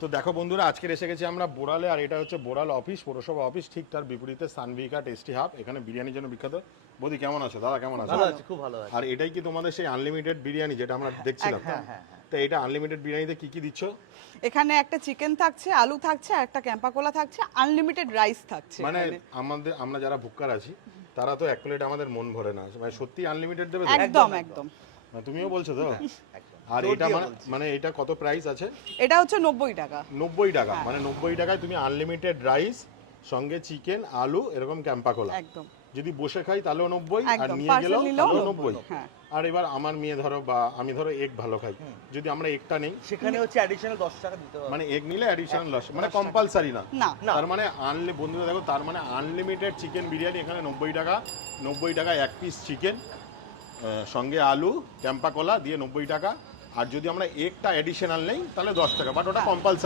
তো দেখো বন্ধুরা, আজকে এসে গেছি আমরা বোড়ালে, আর এটা হচ্ছে বোড়াল অফিস, পৌরসভা অফিস, ঠিক তার বিপরীতে সানভিকা টেস্টি হাব। এখানে বিরিয়ানির জন্য বিখ্যাত। বৌদি কেমন আছো? দাদা কেমন আছো? ভালো আছি, খুব ভালো আছি। আর এটাই কি তোমাদের সেই আনলিমিটেড বিরিয়ানি যেটা আমরা দেখছিলাম? হ্যাঁ, হ্যাঁ, হ্যাঁ। তো এটা আনলিমিটেড বিরিয়ানিতে কি কি দিচ্ছ? এখানে একটা চিকেন থাকছে, আলু থাকছে, আর একটা ক্যাম্পা কোলা থাকছে, আনলিমিটেড রাইস থাকছে মানে এখানে। আমরা যারা বুককার আছি তারা তো এক প্লেট আমাদের মন ভরে না, মানে সত্যি আনলিমিটেড দেবে তো? একদম একদম। তুমিও বলছো তো? একদম। আর জোর এটা দিয়ে মানে বলছি। মানে এটা কত প্রাইস আছে? এটা হচ্ছে 90 টাকা। 90 টাকা। হ্যাঁ। মানে 90 টাকায় তুমি আনলিমিটেড রাইস সঙ্গে চিকেন, আলু, এরকম ক্যাম্পা কোলা। একদম যদি বসে খাই তাহলেও 90, আর একদম, নিয়ে পার্সেল গেলেও নিলেও তাহলেও 90। 90। হ্যাঁ। আর এবার আমার মেয়ে ধরো বা আমি ধরো এগ ভালো খাই, যদি আমরা এগটা নেই, সেখানে হচ্ছে অ্যাডিশনাল 10 টাকা দিতে হবে। মানে এগ নিলে অ্যাডিশনাল লস, মানে কম্পালসারি না। না। না। তার মানে বন্ধুরা দেখো, তার মানে আনলিমিটেড চিকেন বিরিয়ানি এখানে 90 টাকা। 90 টাকায় এক পিস চিকেন, সঙ্গে আলু, ক্যাম্পা কোলা দিয়ে 90 টাকা। আর যদি আমরা এগটা অ্যাডিশনাল নেই তাহলে 10 টাকা, বাট ওটা কম্পালসারি।